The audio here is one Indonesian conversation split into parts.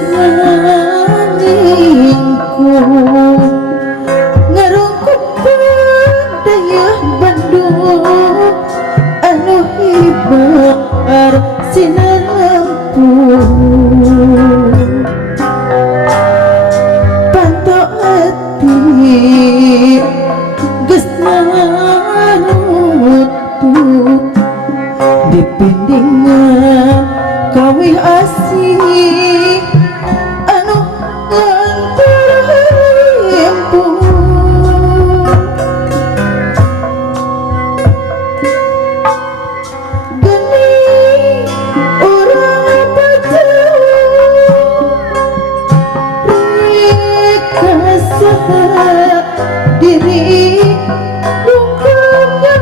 nganingku ngarungkep daya Bandung anu hibar sinar lampu pantau hati geus nanutup dipindingan kawih asih anu terhimpun geni urang pajauh reka saha diri dungkapnya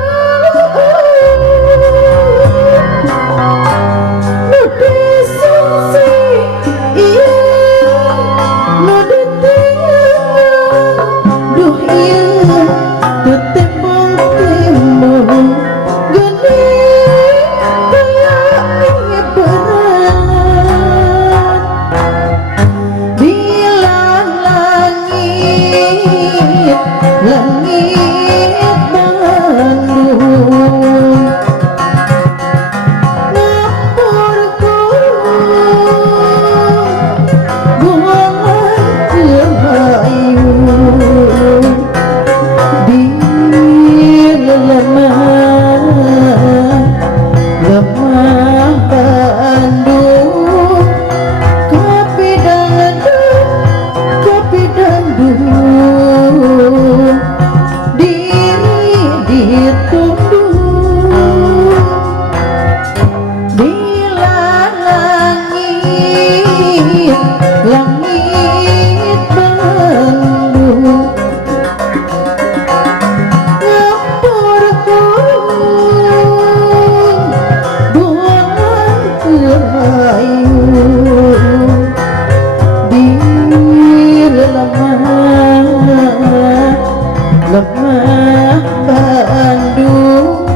lemah Bandung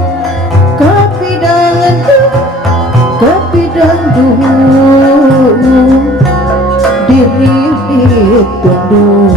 kapidandung diri ditundung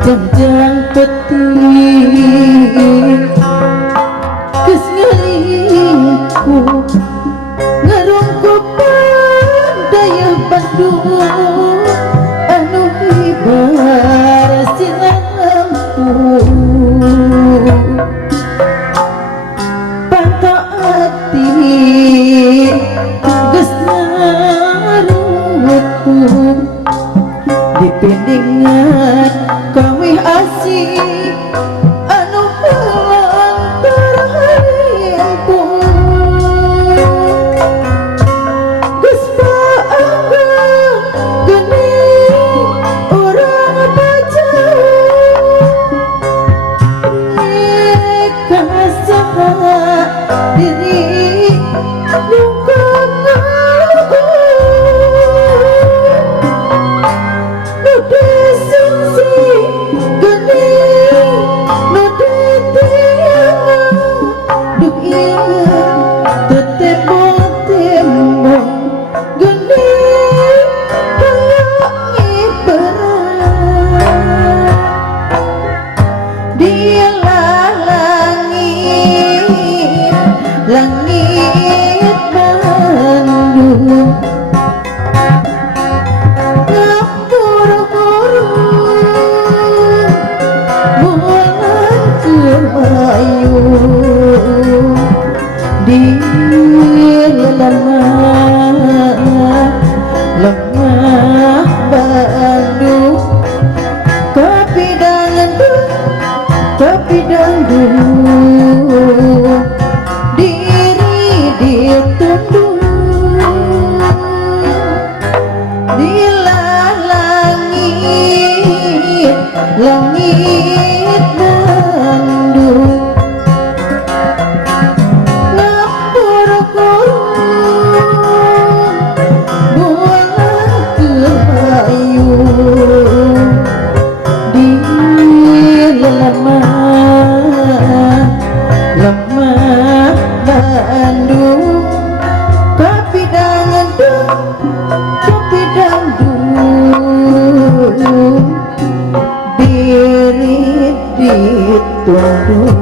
janjang peti geus ngalingku ngarungkep daya Bandung anu hibar sinar lampu pantau hati geus narutup dipindingan kawih asih anu heula terhimpun geus paanggang geni urang pajauh reka saha diri dungkapna langit Bandung ngapur-ngapur bulan kemayu di lemah lemah Bandung tapi dangdut diri ditunduk dilah langit langit dangdut ngapur buang kebayu di lemah lemah Bandung tapi dangdut diri ditunduk